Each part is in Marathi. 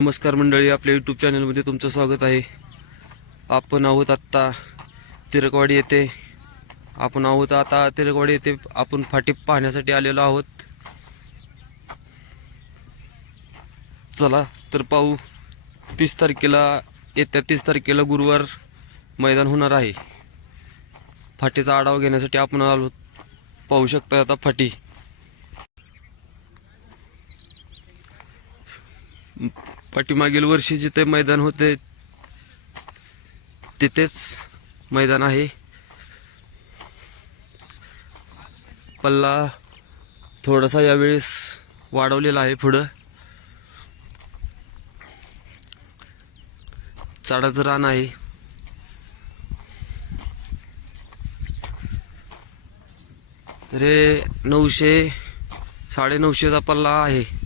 नमस्कार मंडळी आपल्या यूट्यूब चॅनलमध्ये तुमचं स्वागत आहे. आपण आहोत आत्ता तिरकवाडी येथे. आपण आहोत आता तिरकवाडी येथे आपण फाटी पाहण्यासाठी आलेलो आहोत. चला तर पाहू. तीस तारखेला येत्या तीस तारखेला गुरुवार मैदान होणार आहे. फाटीचा आढावा घेण्यासाठी आपण आलो. पाहू शकता आता फाटी. पाठीमागील वर्षी जिथे मैदान होते तिथेच मैदान आहे. पल्ला थोडासा यावेळेस वाढवलेला आहे पुढं. चाडाचं रान आहे. तर नऊशे नऊशे साडेनऊशेचा पल्ला आहे.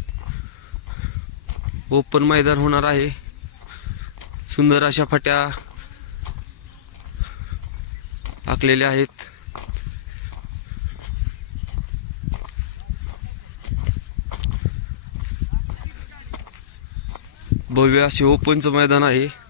ओपन मैदान होणार आहे. सुंदर अशा फाट्या आखलेल्या आहेत. भव्य असे ओपनचं मैदान आहे.